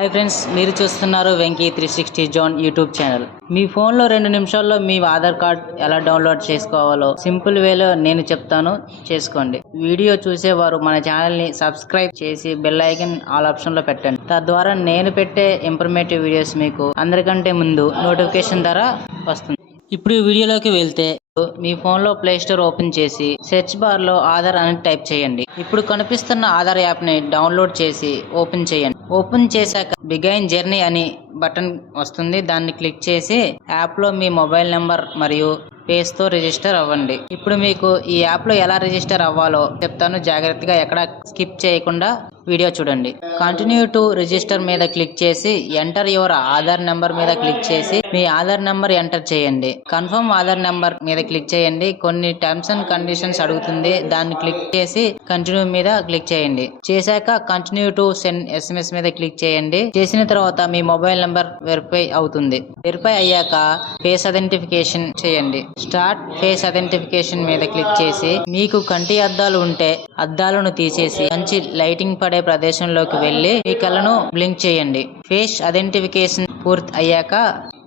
Hi friends, మీరు చూస్తున్నారు Venky 360 zone YouTube channel. మీ ఫోన్లో 2 నిమిషాల్లో మీ ఆధార్ కార్డ్ ఎలా డౌన్లోడ్ చేసుకోవాలో సింపుల్ వేలో నేను చెప్తాను, చేసుకోండి. వీడియో చూసేవారు మన ఛానల్ని సబ్స్క్రైబ్ చేసి బెల్ ఐకాన్ ఆల్ ఆప్షన్లో పెట్టండి. తద్వారా నేను పెట్టే ఇన్ఫర్మేటివ్ వీడియోస్ మీకు అందరికంటే ముందు నోటిఫికేషన్ ద్వారా వస్తుంది. ఇప్పుడు వీడియోలోకి వెళ్తే మీ ఫోన్లో ప్లే స్టోర్ ఓపెన్ చేసి సెర్చ్ బార్లో ఆధార్ అని టైప్ చేయండి. ఇప్పుడు కనిపిస్తున్న ఆధార్ యాప్ని డౌన్లోడ్ చేసి ఓపెన్ చేయండి. ఓపెన్ చేశాక బిగైన్ జర్నీ అని బటన్ వస్తుంది. దాన్ని క్లిక్ చేసి యాప్లో మీ మొబైల్ నెంబర్ మరియు పేజ్తో రిజిస్టర్ అవ్వండి. ఇప్పుడు మీకు ఈ యాప్లో ఎలా రిజిస్టర్ అవ్వాలో చెప్తాను, జాగ్రత్తగా ఎక్కడ స్కిప్ చేయకుండా వీడియో చూడండి. కంటిన్యూ టు రిజిస్టర్ మీద క్లిక్ చేసి ఎంటర్ యువర్ ఆధార్ నెంబర్ మీద క్లిక్ చేసి మీ ఆధార్ నెంబర్ ఎంటర్ చేయండి. కన్ఫర్మ్ ఆధార్ నెంబర్ మీద క్లిక్ చేయండి. కొన్ని టర్మ్స్ అండ్ కండిషన్స్ అడుగుతుంది, దాన్ని క్లిక్ చేసి కంటిన్యూ మీద క్లిక్ చేయండి. చేశాక కంటిన్యూ టు సెండ్ SMS మీద క్లిక్ చేయండి. చేసిన తర్వాత మీ మొబైల్ నెంబర్ వెరిఫై అవుతుంది. వెరిఫై అయ్యాక ఫేస్ ఐడెంటిఫికేషన్ చేయండి. స్టార్ట్ ఫేస్ ఐడెంటిఫికేషన్ మీద క్లిక్ చేసి మీకు కంటి అద్దాలు ఉంటే అద్దాలను తీసేసి మంచి లైటింగ్ పడే ప్రదేశంలోకి వెళ్ళి మీ కళ్ళను బ్లింక్ చేయండి. ఫేస్ ఐడెంటిఫికేషన్ పూర్తి అయ్యాక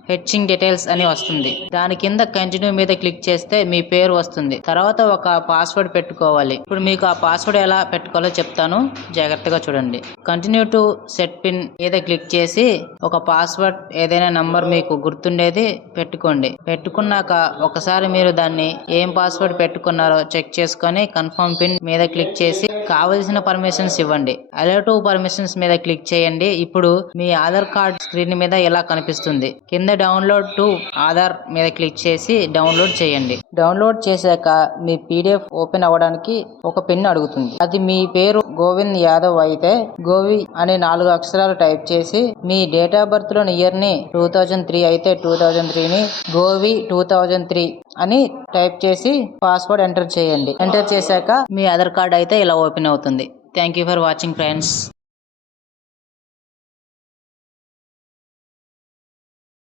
ఫెచ్చింగ్ డీటెయిల్స్ అని వస్తుంది. దాని కింద కంటిన్యూ మీద క్లిక్ చేస్తే మీ పేరు వస్తుంది. తర్వాత ఒక పాస్వర్డ్ పెట్టుకోవాలి. ఇప్పుడు మీకు ఆ పాస్వర్డ్ ఎలా పెట్టుకోవాలో చెప్తాను, జాగ్రత్తగా చూడండి. కంటిన్యూ టు సెట్ పిన్ మీద క్లిక్ చేసి ఒక పాస్వర్డ్ ఏదైనా నంబర్ మీకు గుర్తుండేది పెట్టుకోండి. పెట్టుకున్నాక ఒకసారి మీరు దాన్ని ఏం పాస్వర్డ్ పెట్టుకున్నారో చెక్ చేసుకొని కన్ఫర్మ్ పిన్ మీద క్లిక్ చేసి కావలసిన పర్మిషన్స్ ఇవ్వండి. అలౌ టు పర్మిషన్స్ మీద క్లిక్ చేయండి. ఇప్పుడు మీ ఆధార్ కార్డ్ స్క్రీన్ మీద ఇలా కనిపిస్తుంది. కింద డౌన్లోడ్ టు ఆధార్ మీద క్లిక్ చేసి డౌన్లోడ్ చేయండి. డౌన్లోడ్ చేశాక మీ PDF ఓపెన్ అవ్వడానికి ఒక పిన్ అడుగుతుంది. అది మీ పేరు గోవింద్ యాదవ్ అయితే గోవి అనే 4 అక్షరాలు టైప్ చేసి మీ డేట్ ఆఫ్ బర్త్ లోని ఇయర్ ని 2003 అయితే 2003ని గోవి 2003 అని టైప్ చేసి పాస్వర్డ్ ఎంటర్ చేయండి. ఎంటర్ చేశాక మీ ఆధార్ కార్డ్ అయితే ఇలా ఓపెన్ అవుతుంది. Thank you for watching friends.